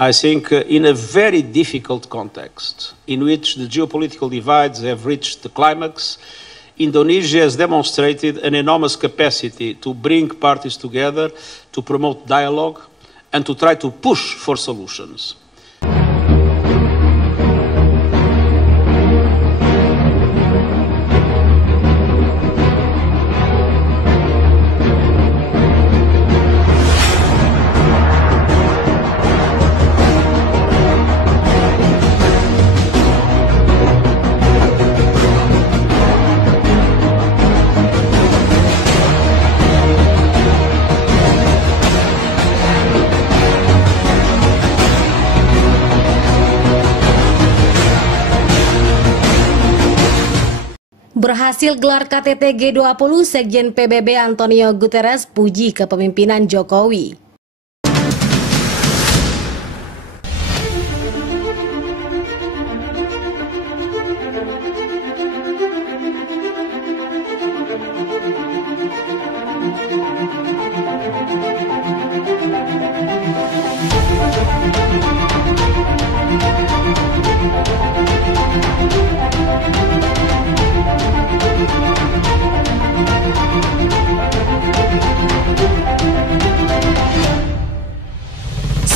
I think in a very difficult context in which the geopolitical divides have reached the climax, Indonesia has demonstrated an enormous capacity to bring parties together, to promote dialogue, and to try to push for solutions. Berhasil gelar KTT G20, Sekjen PBB Antonio Guterres puji kepemimpinan Jokowi.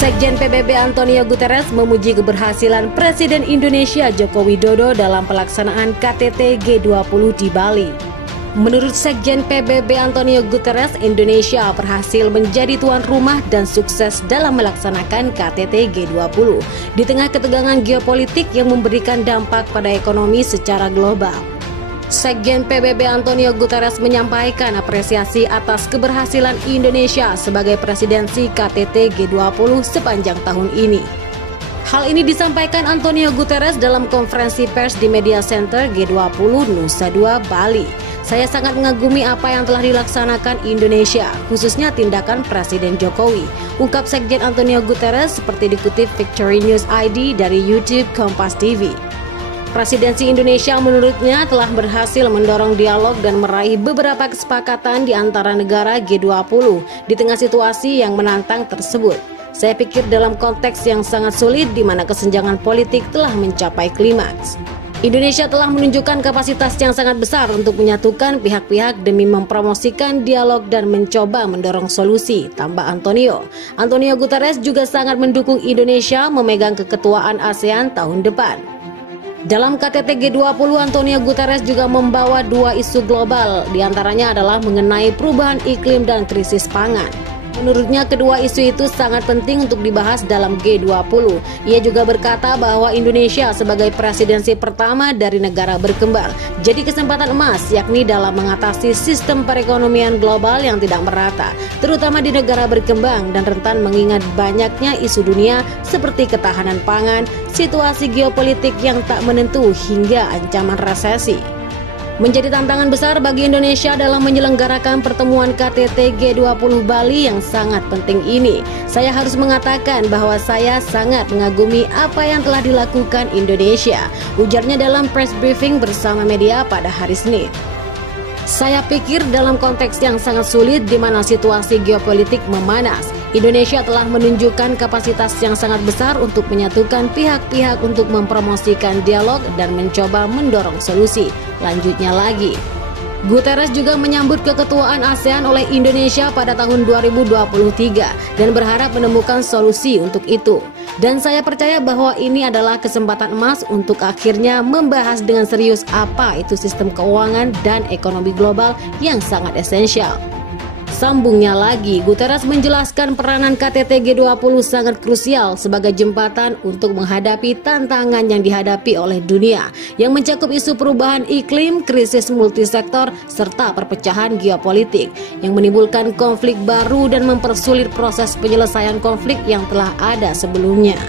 Sekjen PBB Antonio Guterres memuji keberhasilan Presiden Indonesia Joko Widodo dalam pelaksanaan KTT G20 di Bali. Menurut Sekjen PBB Antonio Guterres, Indonesia berhasil menjadi tuan rumah dan sukses dalam melaksanakan KTT G20 di tengah ketegangan geopolitik yang memberikan dampak pada ekonomi secara global. Sekjen PBB Antonio Guterres menyampaikan apresiasi atas keberhasilan Indonesia sebagai presidensi KTT G20 sepanjang tahun ini. Hal ini disampaikan Antonio Guterres dalam konferensi pers di Media Center G20 Nusa Dua, Bali. Saya sangat mengagumi apa yang telah dilaksanakan Indonesia, khususnya tindakan Presiden Jokowi, ungkap Sekjen Antonio Guterres seperti dikutip Victory News ID dari YouTube Kompas TV. Presidensi Indonesia menurutnya telah berhasil mendorong dialog dan meraih beberapa kesepakatan di antara negara G20 di tengah situasi yang menantang tersebut. Saya pikir dalam konteks yang sangat sulit di mana kesenjangan politik telah mencapai klimaks. Indonesia telah menunjukkan kapasitas yang sangat besar untuk menyatukan pihak-pihak demi mempromosikan dialog dan mencoba mendorong solusi, tambah Antonio. Antonio Guterres juga sangat mendukung Indonesia memegang keketuaan ASEAN tahun depan. Dalam KTT G20, Antonio Guterres juga membawa dua isu global, diantaranya adalah mengenai perubahan iklim dan krisis pangan. Menurutnya kedua isu itu sangat penting untuk dibahas dalam G20. Ia juga berkata bahwa Indonesia sebagai presidensi pertama dari negara berkembang jadi kesempatan emas, yakni dalam mengatasi sistem perekonomian global yang tidak merata, terutama di negara berkembang dan rentan mengingat banyaknya isu dunia seperti ketahanan pangan, situasi geopolitik yang tak menentu hingga ancaman resesi. Menjadi tantangan besar bagi Indonesia dalam menyelenggarakan pertemuan KTT G20 Bali yang sangat penting ini. Saya harus mengatakan bahwa saya sangat mengagumi apa yang telah dilakukan Indonesia, ujarnya dalam press briefing bersama media pada hari Senin. Saya pikir dalam konteks yang sangat sulit di mana situasi geopolitik memanas, Indonesia telah menunjukkan kapasitas yang sangat besar untuk menyatukan pihak-pihak untuk mempromosikan dialog dan mencoba mendorong solusi. Lanjutnya lagi, Guterres juga menyambut keketuaan ASEAN oleh Indonesia pada tahun 2023 dan berharap menemukan solusi untuk itu. Dan saya percaya bahwa ini adalah kesempatan emas untuk akhirnya membahas dengan serius apa itu sistem keuangan dan ekonomi global yang sangat esensial. Sambungnya lagi, Guterres menjelaskan peranan KTT G20 sangat krusial sebagai jembatan untuk menghadapi tantangan yang dihadapi oleh dunia yang mencakup isu perubahan iklim, krisis multisektor, serta perpecahan geopolitik yang menimbulkan konflik baru dan mempersulit proses penyelesaian konflik yang telah ada sebelumnya.